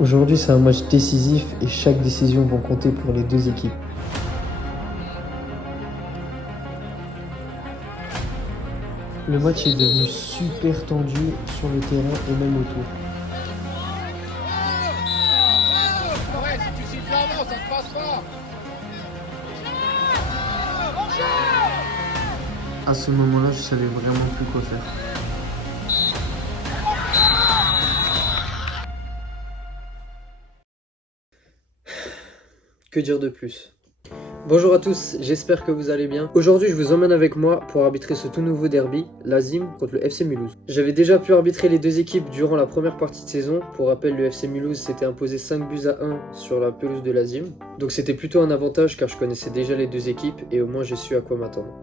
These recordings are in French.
Aujourd'hui, c'est un match décisif et chaque décision va compter pour les deux équipes. Le match est devenu super tendu sur le terrain et même autour. Ouais, si tu siffles avant, ça se passe pas. À ce moment-là, je savais vraiment plus quoi faire. Que dire de plus? Bonjour à tous, j'espère que vous allez bien. Aujourd'hui, je vous emmène avec moi pour arbitrer ce tout nouveau derby, l'Azim contre le FC Mulhouse. J'avais déjà pu arbitrer les deux équipes durant la première partie de saison. Pour rappel, le FC Mulhouse s'était imposé 5-1 sur la pelouse de l'Azim. Donc c'était plutôt un avantage car je connaissais déjà les deux équipes et au moins j'ai su à quoi m'attendre.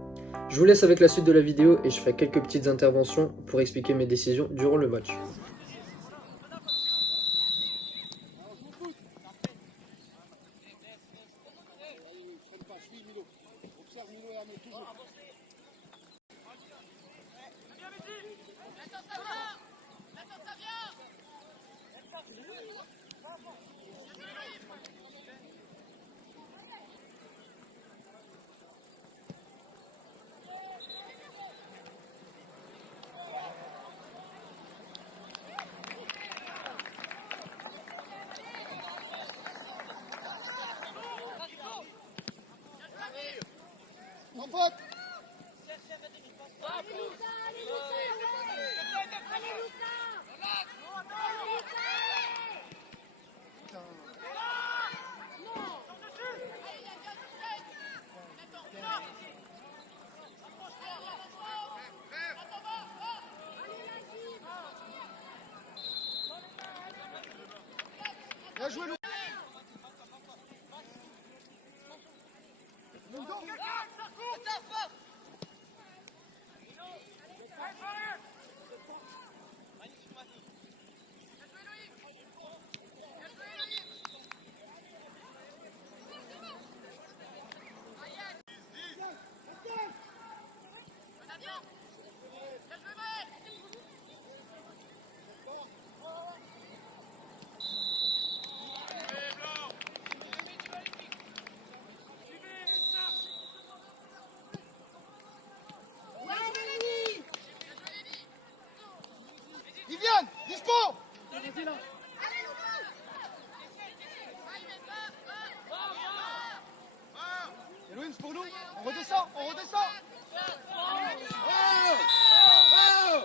Je vous laisse avec la suite de la vidéo et je ferai quelques petites interventions pour expliquer mes décisions durant le match. Mon pote. Bien joué, Lou. Viviane, dispo. Et Louis, pour nous. On redescend, on redescend.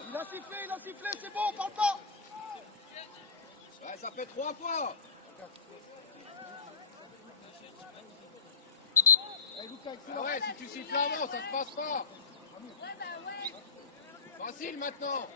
Il a sifflé, c'est bon, on parle pas. Ouais, ça fait 3 fois. Ah ouais, si tu siffles avant, ça se passe pas. Facile maintenant.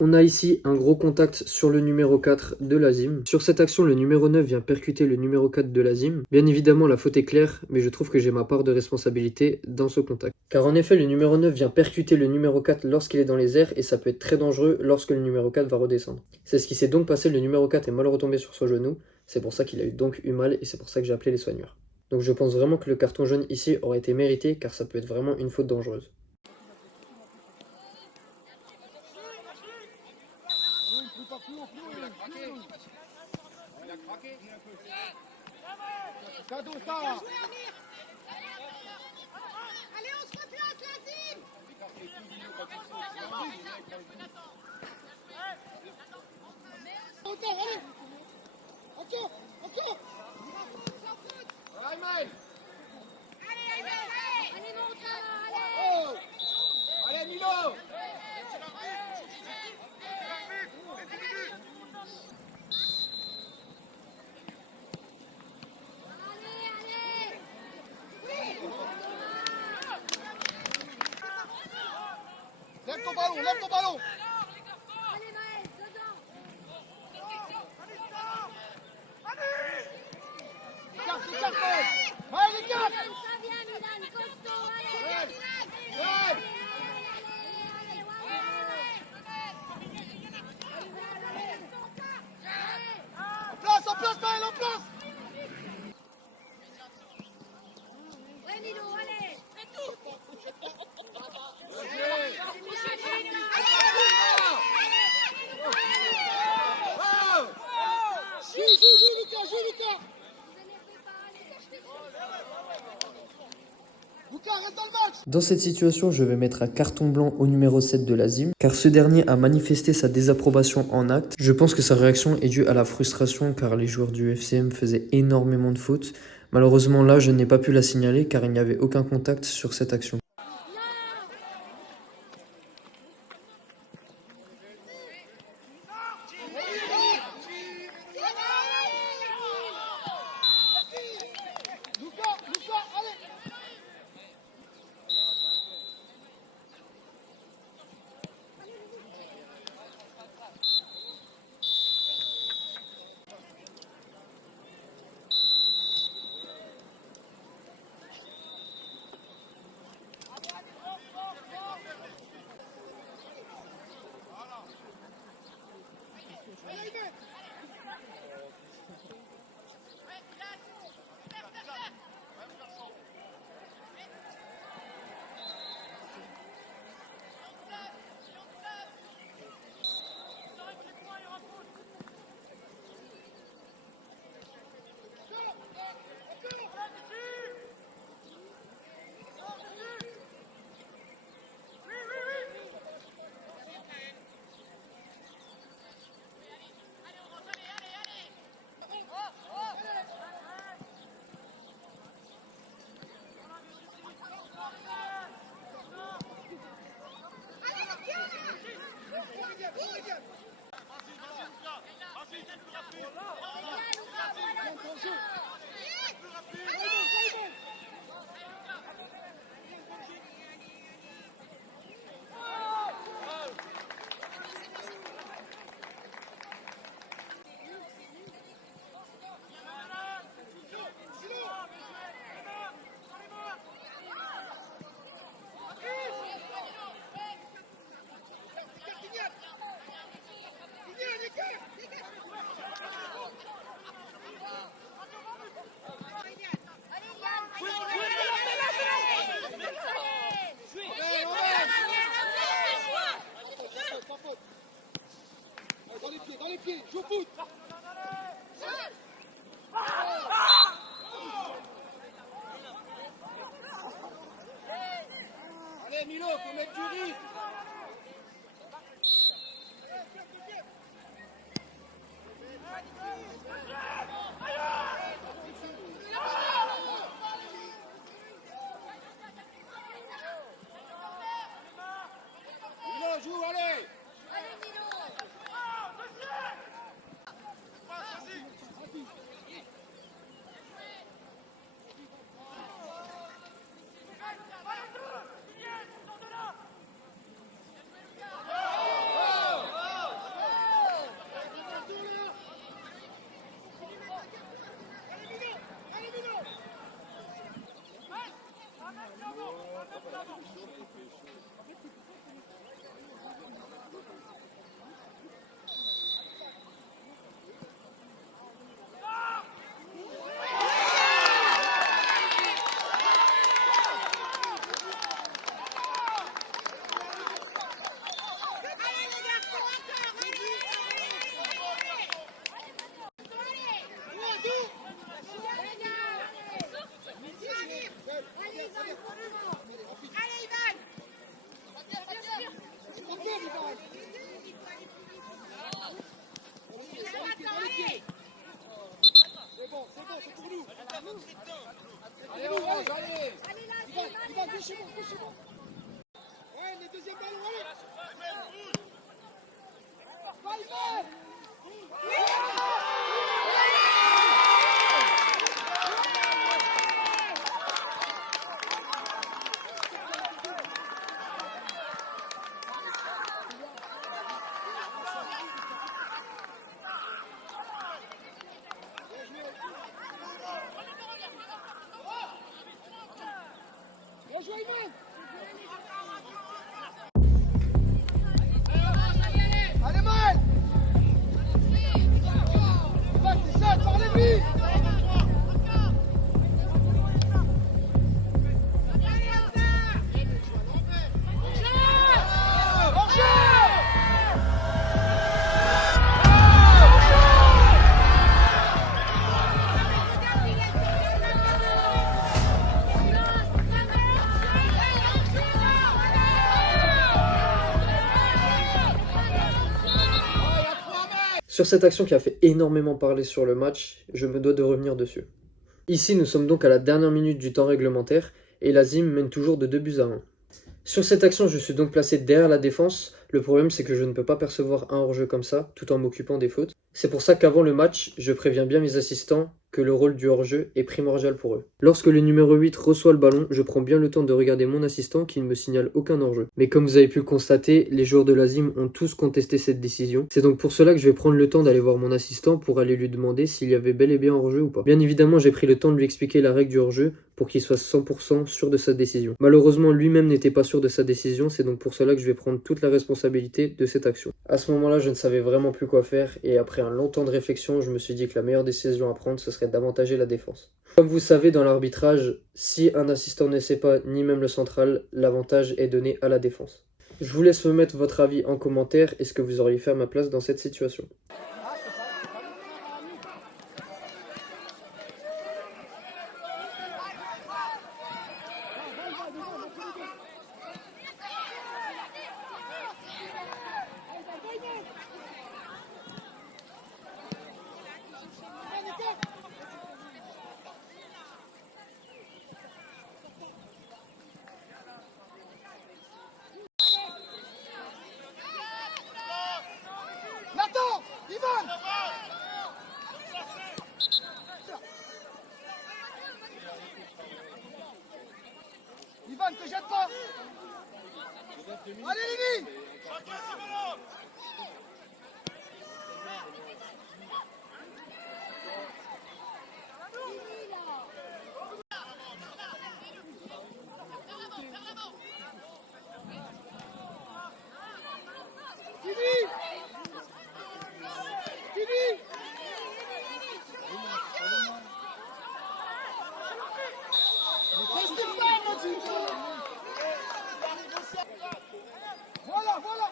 On a ici un gros contact sur le numéro 4 de l'Azim. Sur cette action, le numéro 9 vient percuter le numéro 4 de l'Azim. Bien évidemment, la faute est claire, mais je trouve que j'ai ma part de responsabilité dans ce contact. Car en effet, le numéro 9 vient percuter le numéro 4 lorsqu'il est dans les airs et ça peut être très dangereux lorsque le numéro 4 va redescendre. C'est ce qui s'est donc passé, le numéro 4 est mal retombé sur son genou. C'est pour ça qu'il a donc eu mal et c'est pour ça que j'ai appelé les soigneurs. Donc je pense vraiment que le carton jaune ici aurait été mérité car ça peut être vraiment une faute dangereuse. Il a craqué. Cadeau, ça. Allez, on se replace, la team. Encore, allez. Encore, encore. Allez, Allez, mon gars, oh. Allez, Milo. Lève ton ballon, lève ton ballon. Allez, Maël, dedans. Écarte, allez, les gars. Ça vient, Milan, costaud, allez. Ouais. En place, Maël, en place. Ouais, Milo, allez. C'est tout. Allez. Allez, joue Lucas. Lucas, reste dans le match. Dans cette situation, je vais mettre un carton blanc au numéro 7 de l'Azim, car ce dernier a manifesté sa désapprobation en acte. Je pense que sa réaction est due à la frustration, car les joueurs du FCM faisaient énormément de fautes. Malheureusement, là, je n'ai pas pu la signaler, car il n'y avait aucun contact sur cette action. Lucas, allez. Dans les pieds, joue au foot. Allez Milo, faut mettre du rythme. Milo, joue, allez. C'est pour nous. Allez, Orange, allez. Il va, doucement. Ouais, les deuxièmes ballons, allez. Five. Allez, mal. Sur cette action qui a fait énormément parler sur le match, je me dois de revenir dessus. Ici, nous sommes donc à la dernière minute du temps réglementaire et l'Azim mène toujours de 2-1. Sur cette action, je suis donc placé derrière la défense. Le problème, c'est que je ne peux pas percevoir un hors-jeu comme ça, tout en m'occupant des fautes. C'est pour ça qu'avant le match, je préviens bien mes assistants que le rôle du hors-jeu est primordial pour eux. Lorsque le numéro 8 reçoit le ballon, je prends bien le temps de regarder mon assistant qui ne me signale aucun hors-jeu. Mais comme vous avez pu le constater, les joueurs de l'Azim ont tous contesté cette décision. C'est donc pour cela que je vais prendre le temps d'aller voir mon assistant pour aller lui demander s'il y avait bel et bien hors-jeu ou pas. Bien évidemment, j'ai pris le temps de lui expliquer la règle du hors-jeu pour qu'il soit 100% sûr de sa décision. Malheureusement, lui-même n'était pas sûr de sa décision, c'est donc pour cela que je vais prendre toute la responsabilité de cette action. À ce moment-là, je ne savais vraiment plus quoi faire et après un long temps de réflexion, je me suis dit que la meilleure décision à prendre, ce serait d'avantager la défense. Comme vous savez, dans l'arbitrage, si un assistant ne sait pas, ni même le central, l'avantage est donné à la défense. Je vous laisse me mettre votre avis en commentaire et ce que vous auriez fait à ma place dans cette situation. Nathan, Ivan. Ivan, te jette pas. Allez, Lévi. Fini. Fini. Restez pas, Mathieu. Voilà, voilà.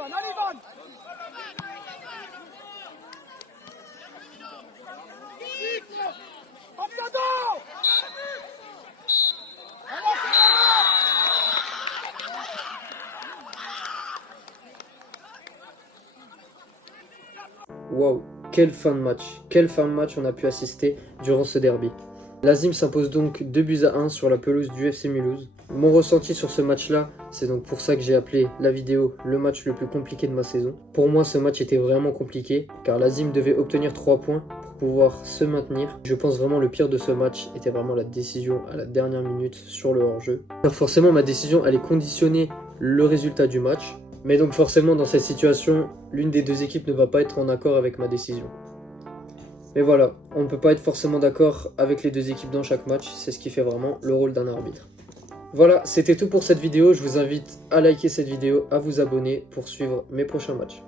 Allez, Ivan. Waouh, quelle fin de match! Quelle fin de match on a pu assister durant ce derby. L'Azim s'impose donc 2-1 sur la pelouse du FC Mulhouse. Mon ressenti sur ce match-là, c'est donc pour ça que j'ai appelé la vidéo le match le plus compliqué de ma saison. Pour moi, ce match était vraiment compliqué, car l'Azim devait obtenir 3 points pour pouvoir se maintenir. Je pense vraiment le pire de ce match était vraiment la décision à la dernière minute sur le hors-jeu. Car forcément, ma décision allait conditionner le résultat du match. Mais donc forcément, dans cette situation, l'une des deux équipes ne va pas être en accord avec ma décision. Mais voilà, on ne peut pas être forcément d'accord avec les deux équipes dans chaque match, c'est ce qui fait vraiment le rôle d'un arbitre. Voilà, c'était tout pour cette vidéo, je vous invite à liker cette vidéo, à vous abonner pour suivre mes prochains matchs.